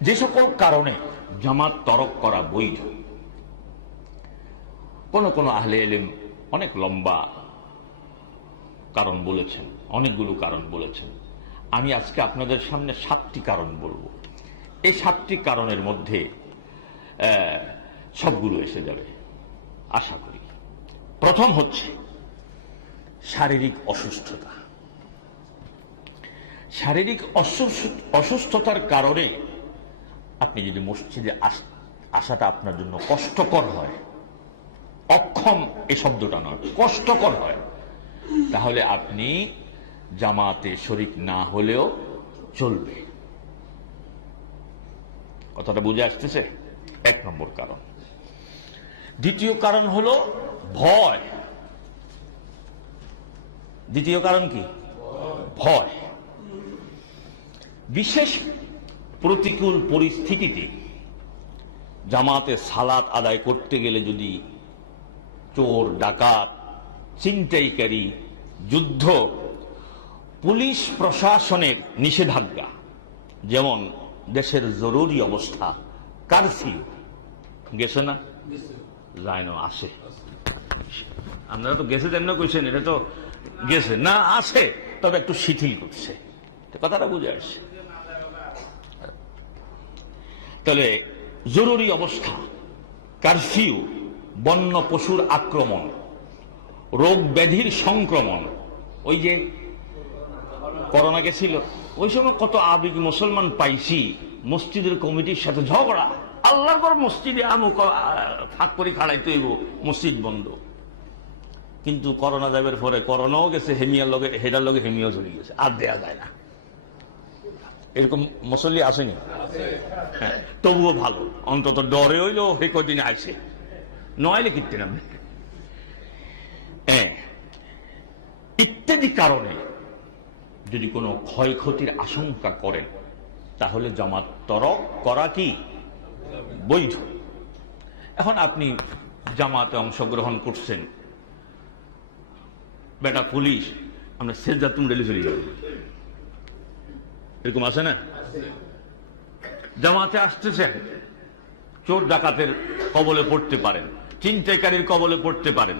যে সকল কারণে জামাত তরক করা বৈধ। কোন কোন আহলে এলিম অনেক লম্বা কারণ বলেছেন, অনেকগুলো কারণ বলেছেন। আমি আজকে আপনাদের সামনে সাতটি কারণ বলব। এই সাতটি কারণের মধ্যে সবগুলো এসে যাবে, আশা করি। প্রথম হচ্ছে শারীরিক অসুস্থতা। শারীরিক অসুস্থ- অসুস্থতার কারণে আপনি যদি মসজিদে আসাটা আপনার জন্য কষ্টকর হয়, অক্ষম এ শব্দটা নয়, কষ্টকর হয়, তাহলে আপনি জামাতে শরিক না হলেও চলবে। কথাটা বুঝে আসতেছে? এক নম্বর কারণ। দ্বিতীয় কারণ হলো ভয়। দ্বিতীয় কারণ কি? ভয়। বিশেষ প্রতিকূল পরিস্থিতিতে জামাতে সালাত আদায় করতে গেলে যদি চোর ডাকাত ছিনতাইকারী যুদ্ধ পুলিশ প্রশাসনের নিষেধাজ্ঞা যেমন দেশের জরুরি অবস্থা কারফিউ গেছে না? যায় না আসে। আপনারা তো গেছে তেমন কইছেন এটা তো গেছে। না আছে তবে একটু শিথিল করছে। কথাটা বুঝে আসছে। তাহলে জরুরি অবস্থা কারফিউ বন্য পশুর আক্রমণ রোগ ব্যাধির সংক্রমণ। ওই যে করোনা গেছিল ওই সময় কত আবেগ মুসলমান পাইছি মসজিদের কমিটির সাথে ঝগড়া। আল্লাহর পর মসজিদে আহ, ফাঁক করে খাড়াইতে হইব মসজিদ বন্ধ। কিন্তু করোনা যাবের পরে করোনাও গেছে হেমিয়ার লগে হেডার লগে হেমিয়াও চলে গেছে আর দেয়া যায় না। এরকম মুসল্লি আসেনি? হ্যাঁ, তবুও ভালো। অন্তত ডরে হইলেও হে কদিন আসে নয়লে কিনতে নামে হ্যাঁ। ইত্যাদি কারণে যদি কোনো ক্ষয়ক্ষতির আশঙ্কা করেন তাহলে জামাত তরক করা কি? বৈধ। এখন আপনি জামাতে অংশগ্রহণ করছেন বেটা পুলিশ আমরা সেজা তুমি ডেলি চলে যাব এরকম আছে না? জামাতে আসতেছেন, চোর ডাকাতের কবলে পড়তে পারেন চিন্তাইকারীর কবলে পড়তে পারেন।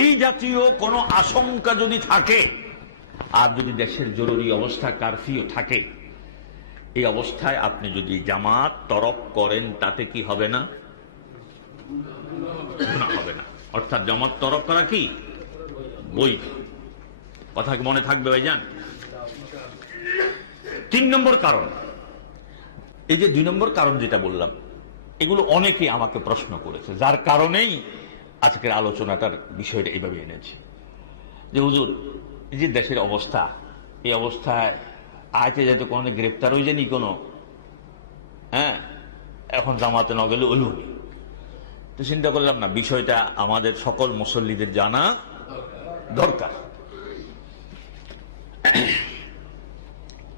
এই জাতীয় কোনো আশঙ্কা যদি থাকে, আর যদি দেশের জরুরি অবস্থা কারফিউ থাকে, এই অবস্থায় আপনি যদি জামাত তরক করেন, তাতে কি হবে না? হবে না। অর্থাৎ জামাত তরক করা কি? বই কথা মনে থাকবে ভাইজান? তিন নম্বর কারণ। এই যে দুই নম্বর কারণ যেটা বললাম, এগুলো অনেকেই আমাকে প্রশ্ন করেছে। যার কারণেই আজকের আলোচনাটার বিষয়টা এইভাবে এনেছি। যে হুজুর, এই যে দেশের অবস্থা, এই অবস্থায় আয়তে যাতে কোনো গ্রেপ্তার হয়ে যায়নি কোনো? হ্যাঁ? এখন জামাতে ন গেলে ওলু তো চিন্তা করলাম না, বিষয়টা আমাদের সকল মুসল্লিদের জানা দরকার।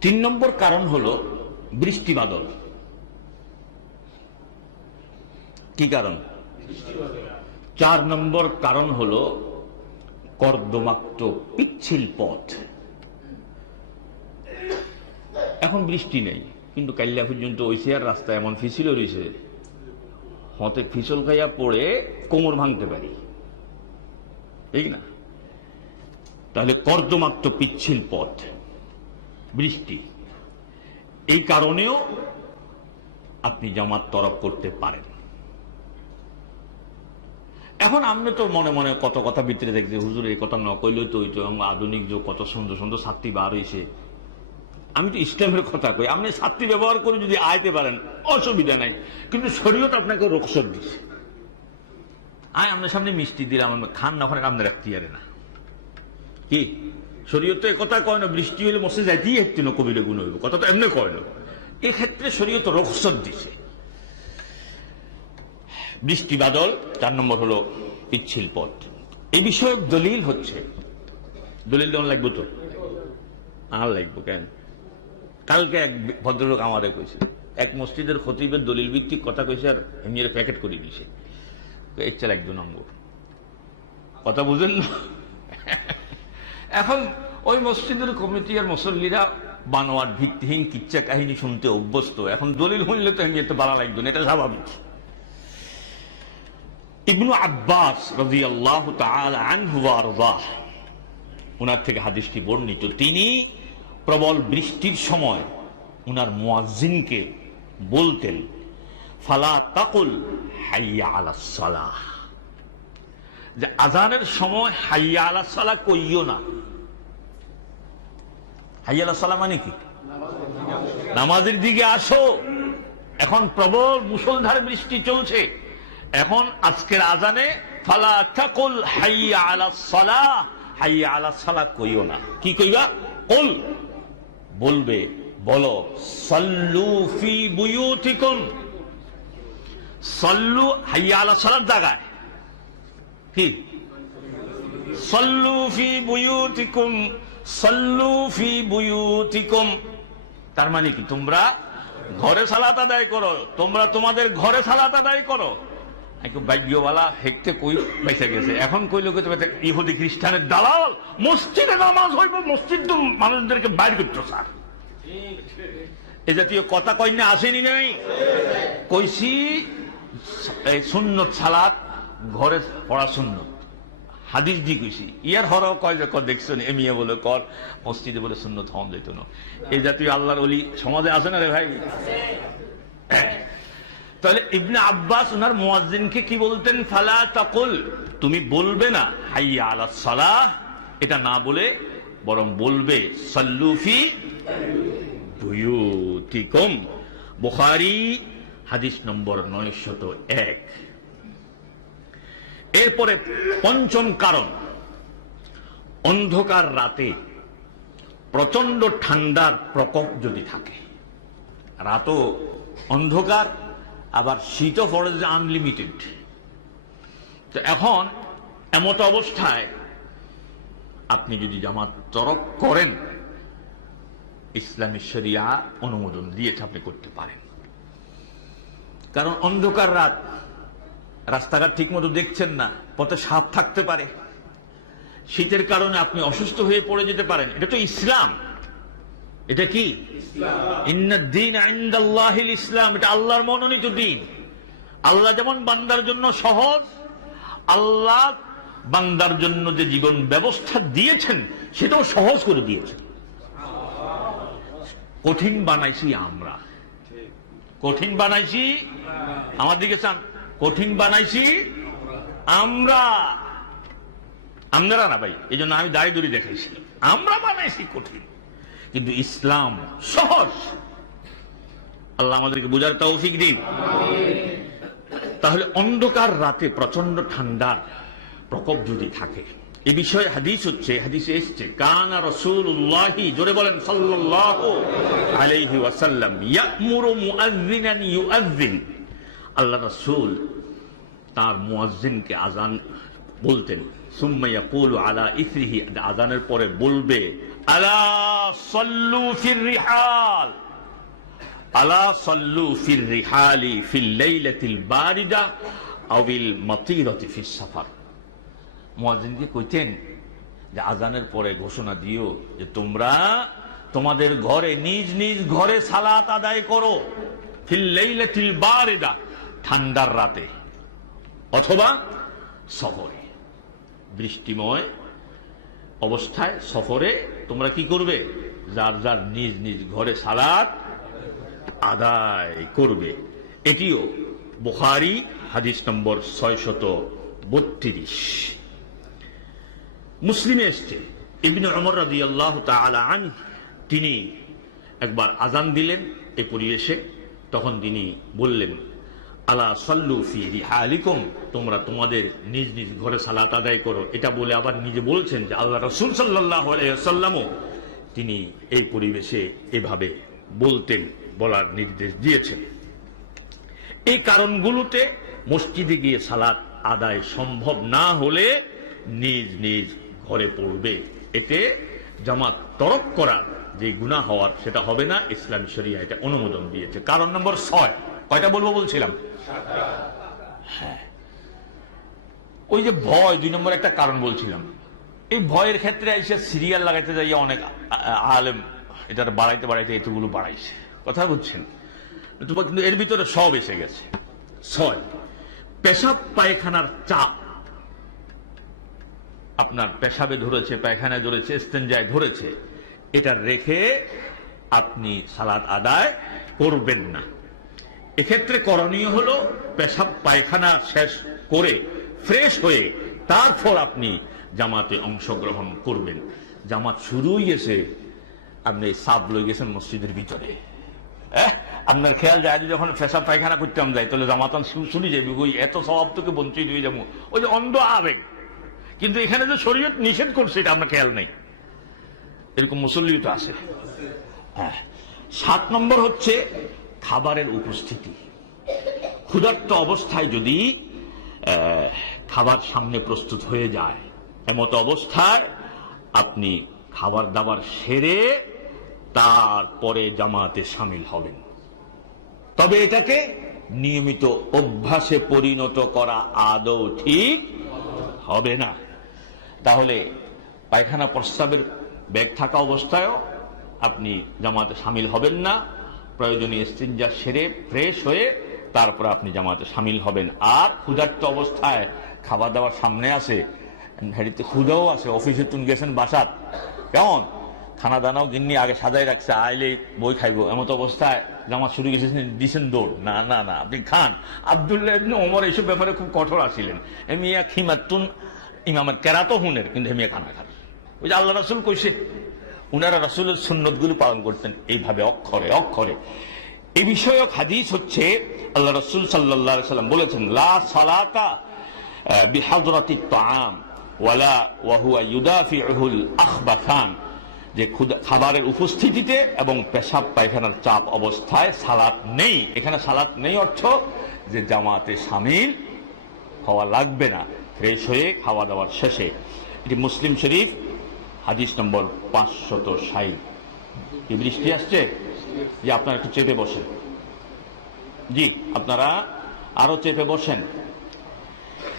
তিন নম্বর কারণ হলো বৃষ্টি বাদল। কি কারণ? চার নম্বর কারণ হলো কর্দমাক্ত পিচ্ছিল পথ। এখন বৃষ্টি নেই, কিন্তু কাল্লা পর্যন্ত আর রাস্তা এমন ফিসিল রয়েছে হতে ফিসল খাইয়া পড়ে কোমর ভাঙতে পারি। ঠিক না? তাহলে কর্দমাক্ত পিচ্ছিল পথ। বৃষ্টি। এই কারণেও আপনি জামাত তরক করতে পারেন। এখন আমি তো মনে মনে কত কথা ভিতরে দেখছে, হুজুর এই কথা ন কইলেই তো হইতো, এবং আধুনিক যুগ কত সুন্দর সুন্দর ছাত্রী বার হয়েছে আমি তো ইসলামের কথা কই, আপনি সাতটি ব্যবহার করে যদি আইতে পারেন, অসুবিধা নাই। কিন্তু শরীয়ত আপনাকে রোকসত দিছে। আয়, আপনার সামনে মিষ্টি দিলাম, খান না, ওখানে আপনার এখতিয়ারে না। কি? শরীয়ত তো কথা কয় না, বৃষ্টি হলে মসে যাইতেই একটি না কবিলে গুণ হইব। কথা তো এমনি কয় না। এক্ষেত্রে শরীয়ত রোকসত দিছে। বৃষ্টি বাদল, চার নম্বর হলো পিচ্ছিল পথ। এই বিষয়ক দলিল হচ্ছে, দলিল দেওয়ান লাগবে তো? আর লাগবো কেন? কালকে এক ভদ্রলোক আমাদের কইছে, এক মসজিদের খতিবের দলিল ভিত্তিক কথা কইছে আর এমনি প্যাকেট করে দিছে। এক দু নম্বর কথা বুঝেন না? এখন ওই মসজিদের কমিটি আর মুসল্লিরা বানোয়ার ভিত্তিহীন কিচ্ছা কাহিনী শুনতে অভ্যস্ত। এখন দলিল শুনলে তো এমনি এত বালা লাগবে এটা স্বাভাবিক। ইবনু আব্বাস রাজি আল্লাহ উনার থেকে হাদিসটি বর্ণিত। তিনি প্রবল বৃষ্টির সময় উনার মুয়াজ্জিনকে বলতেন, ফালা তাকুল হাইয়া আলা সালাহ। যে আজানের সময় হাইয়া আলা সালাহ কইও না। হাইয়া আলা সালাহ মানে কি? নামাজের দিকে আসো। এখন প্রবল মুসলধারে বৃষ্টি চলছে। এখন আজকের আজানে ফালা তাকুল হাইয়া আলা সালাহ হাইয়া আলা সালা কইও না। কি কইবা? কুল। বলবে, বলো, সল্লু ফি বুয়ুতিকুম। সল্লু হাইয়া আলা সালার জায়গায়। কি সল্লু ফি বুয়ুতিকুম, সল্লু ফি বুয়ুতিকুম। তার মানে কি? তোমরা ঘরে সালাত আদায় করো, তোমরা তোমাদের ঘরে সালাত আদায় করো। ভাগ্যওয়ালা হেঁটে কই বেঁচে গেছে। এখন কইল কই তুমি ইহুদি খ্রিস্টানের দালাল। মসজিদে নামাজ হইব, মসজিদ তো মানুষদেরকে বাইর করতো, স্যার। এ জাতীয় কথা কইনা আসেনি নাই? কইছি সুন্নত সালাত ঘরে পড়া সুন্নত হাদিস দি কইছি। ইয়ার হর কয় যে দেখছেন এমিয়া বলে, কর। মসজিদে বলে সুন্নত হম যেত না। এই জাতীয় আল্লাহর অলি সমাজে আছে না রে ভাই? তাহলে ইবনে আব্বাস ওনার মুয়াজ্জিনকে কি বলতেন? ফালা তাকুল। তুমি বলবে না, হাইয়া আলা সালাহ। এটা না বলে বরং বলবে সাল্লুফি বুয়ুতিকুম। বুখারী, হাদিস নম্বর নয়শত এক। এরপরে পঞ্চম কারণ, অন্ধকার রাতে প্রচণ্ড ঠান্ডার প্রকোপ যদি থাকে, রাতও অন্ধকার, আবার পড়ে যে আনলিমিটেড তো এখন এমত অবস্থায় আপনি যদি জামাত তরক করেন, ইসলামী শরিয়া অনুমোদন দিয়েছে আপনি করতে পারেন। কারণ অন্ধকার রাত রাস্তাঘাট ঠিক মতো দেখছেন না, পথে সাপ থাকতে পারে। শীতের কারণে আপনি অসুস্থ হয়ে পড়ে যেতে পারেন। এটা তো ইসলাম। এটা কি? ইসলাম। এটা আল্লাহর মনোনীত দিন আল্লাহ যেমন বান্দার জন্য সহজ, আল্লাহ বান্দার জন্য যে জীবন ব্যবস্থা দিয়েছেন, সেটাও সহজ করে দিয়েছেন। কঠিন বানাইছি আমরা। কঠিন বানাইছি? আমার দিকে চান। কঠিন বানাইছি। আমরা আপনারা না ভাই এই জন্য আমি দাড়ি দড়ি দেখাইছি। আমরা বানাইছি কঠিন। কিন্তু ইসলাম সহজ। আল্লাহ আমাদেরকে বোঝার তৌফিক দিন। তাহলে অন্ধকার রাতে প্রচণ্ড ঠান্ডার প্রকোপ যদি থাকে, এ বিষয়ে হাদিস হচ্ছে, হাদিসে এসছে, কানা রসুল্লাহি জোরে বলেন, সাল্লাল্লাহু আলাইহি ওয়াসাল্লাম, ইয়ামুরু মুআযযিনান ইউআযযিন আল্লাহ রাসূল তার মুয়াজ্জিনকে আজান বলতেন, সুম্মা ইয়াকুলু আলা ইসরিহি আজানের পরে বলবে, আলা সল্লু ফির রিহাল আলা সাল্লু ফির রিহালি ফিল লাইলাতিল বারিদা আউল মাতিরাতি ফিস সাফার মুয়াজ্জিনকে কইতেন যে আজানের পরে ঘোষণা দিও যে তোমরা তোমাদের ঘরে নিজ নিজ ঘরে সালাত আদায় করো, ফিল লাইলাতিল বারিদা ঠান্ডার রাতে অথবা সফরে। বৃষ্টিময় অবস্থায় সফরে তোমরা কি করবে? যার যার নিজ নিজ ঘরে সালাত আদায় করবে। এটিও বুখারি, হাদিস নম্বর ছয়শত বত্রিশ। মুসলিমে এসছে। ইবিন অমর রাজি আল্লাহ আন তিনি একবার আজান দিলেন এই পরিবেশে। তখন তিনি বললেন আলা সাল্লু ফি রিহালিকুম, তোমরা তোমাদের নিজ নিজ ঘরে সালাত আদায় করো। এটা বলে আবার নিজে বলছেন যে আল্লাহ রসুল সাল্লাহ সাল্লামও তিনি এই পরিবেশে এভাবে বলতেন, বলার নির্দেশ দিয়েছেন। এই কারণগুলোতে মসজিদে গিয়ে সালাত আদায় সম্ভব না হলে নিজ নিজ ঘরে পড়বে। এতে জামাত তরক করার যে গুণা হওয়ার, সেটা হবে না। ইসলামী শরিয়া এটা অনুমোদন দিয়েছে। কারণ নম্বর ছয় কয়টা বলব বলছিলাম? হ্যাঁ। ওই যে ভয়, দুই নম্বর একটা কারণ বলছিলাম। এই ভয়ের ক্ষেত্রে আইসা সিরিয়াল লাগাইতে যাইয়া অনেক আলেম এটার বাড়াইতে বাড়াইতে এতগুলো বাড়াইছে। কথা বুঝছেন? তোমার কিন্তু এর ভিতরে সব এসে গেছে। ছয়, পেশাব পায়খানার চাপ। আপনার পেশাবে ধরেছে, পায়খানায় ধরেছে স্তেঞ্জায় ধরেছে, এটা রেখে আপনি সালাদ আদায় করবেন না। এক্ষেত্রে করণীয় হলো পেশাব পায়খানা শেষ করে ফ্রেশ হয়ে তারপর আপনি জামাতে অংশগ্রহণ করবেন। জামাত শুরুই এসে আপনি সাপ লই গেছেন মসজিদের ভিতরে। আপনার খেয়াল যায় যখন পেশাব পায়খানা করতাম যাই, তাহলে জামাতান শুনি যাবি ওই এত স্বভাব থেকে বঞ্চিত হয়ে যাব। ওই যে অন্ধ আবেগ। কিন্তু এখানে যে শরীয়ত নিষেধ করছে, এটা আমরা খেয়াল নেই। এরকম মুসল্লিও তো আছে। হ্যাঁ সাত নম্বর হচ্ছে খাবারের উপস্থিতি। ক্ষুধার্ত অবস্থায় যদি খাবার সামনে প্রস্তুত হয়ে যায়, এমত অবস্থায় আপনি খাবার দাবার সেরে তারপরে জামাতে সামিল হবেন। তবে এটাকে নিয়মিত অভ্যাসে পরিণত করা আদৌ ঠিক হবে না। তাহলে পায়খানা প্রস্তাবের ব্যাগ থাকা অবস্থায়ও আপনি জামাতে সামিল হবেন না। প্রয়োজনীয় স্ত্রিঞ্জা সেরে ফ্রেশ হয়ে তারপর আপনি জামাতে সামিল হবেন। আর ক্ষুধার্ত অবস্থায় খাবার দাবার সামনে আছে হেরিতে ক্ষুধাও আছে অফিসে তুন গেছেন বাসাত। কেমন? খানা দানাও গিন্নি আগে সাজাই রাখছে আইলে বই খাইবো। এমত অবস্থায় জামাত শুরু গেছেন দিছেন দৌড়। না না না, আপনি খান। আবদুল্লাহ ইবনে ওমর এইসব ব্যাপারে খুব কঠোর আছিলেন। এমিয়া খিমাতুন ইমামের কেরাতো হুনের কিন্তু হেমিয়া খানা খান। ওই যে আল্লাহ রাসুল কইছে উনারা রাসুলের সুন্নত পালন করতেন। এইভাবে অক্ষরে অক্ষরে। এই বিষয়ক হাদিস হচ্ছে, আল্লাহ রসুল সাল্লাহ সাল্লাম বলেছেন, লা সালাতা বিহাদরাতি তাম ওয়ালা ওয়াহুয়া ইউদাফিউল আখবাখান যে ক্ষুধা- খাবারের উপস্থিতিতে এবং পেশাব পায়খানার চাপ অবস্থায় সালাত নেই। এখানে সালাত নেই অর্থ যে জামাতে সামিল হওয়া লাগবে না। ফ্রেশ হয়ে খাওয়া দাওয়ার শেষে। এটি মুসলিম শরীফ হাদিস নম্বর পাঁচশত ষাট। কি বৃষ্টি আসছে? যে আপনারা একটু চেপে বসেন। জি, আপনারা আরও চেপে বসেন।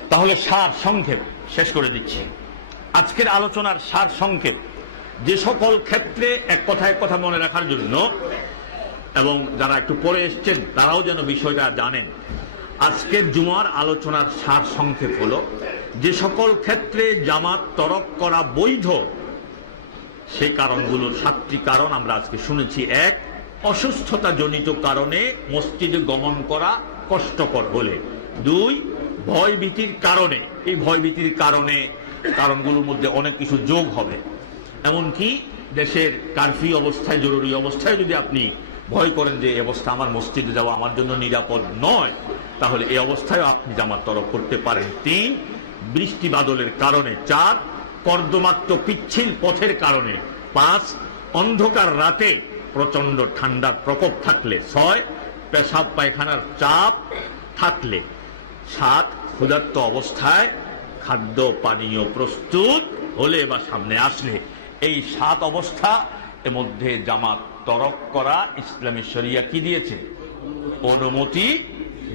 তাহলে সার সংক্ষেপ শেষ করে দিচ্ছি। আজকের আলোচনার সার সংক্ষেপ। যে সকল ক্ষেত্রে এক কথা এক কথা মনে রাখার জন্য এবং যারা একটু পরে এসছেন, তারাও যেন বিষয়টা জানেন। আজকের জুমার আলোচনার সার সংক্ষেপ হলো, যে সকল ক্ষেত্রে জামাত তরক করা বৈধ সেই কারণগুলোর সাতটি কারণ আমরা আজকে শুনেছি। এক অসুস্থতা জনিত কারণে মসজিদে গমন করা কষ্টকর হলে। দুই, ভয়ভীতির কারণে। এই ভয়ভীতির কারণে কারণগুলোর মধ্যে অনেক কিছু যোগ হবে। এমনকি দেশের কারফি অবস্থায়, জরুরি অবস্থায় যদি আপনি ভয় করেন যে এই অবস্থা আমার মসজিদে যাওয়া আমার জন্য নিরাপদ নয়, তাহলে এই অবস্থায় আপনি জামাত তরফ করতে পারেন। তিন, বৃষ্টি বাদলের কারণে। চার কর্দমাক্ত পিচ্ছিল পথের কারণে পাঁচ, অন্ধকার রাতে প্রচণ্ড ঠান্ডার প্রকোপ থাকলে ছয়, পেশাব পায়খানার চাপ থাকলে সাত, ক্ষুধার্ত অবস্থায় খাদ্য পানীয় প্রস্তুত হলে বা সামনে আসলে। এই সাত অবস্থা এর মধ্যে জামাত তরক করা ইসলামী শরিয়া কি দিয়েছে? অনুমতি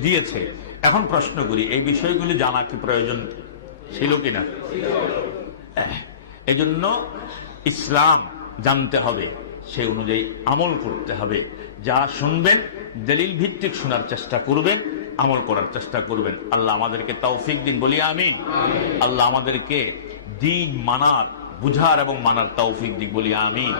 দিয়েছে। এখন প্রশ্ন করি, এই বিষয়গুলি জানা কি প্রয়োজন ছিল কিনা? এজন্য ইসলাম জানতে হবে, সেই অনুযায়ী আমল করতে হবে। যা শুনবেন, দলিল ভিত্তিক শোনার চেষ্টা করবেন, আমল করার চেষ্টা করবেন। আল্লাহ আমাদেরকে তৌফিক দিন, বলি আমি আল্লাহ আমাদেরকে দিন মানার, বুঝার এবং মানার তৌফিক দিক, বলি আমিন।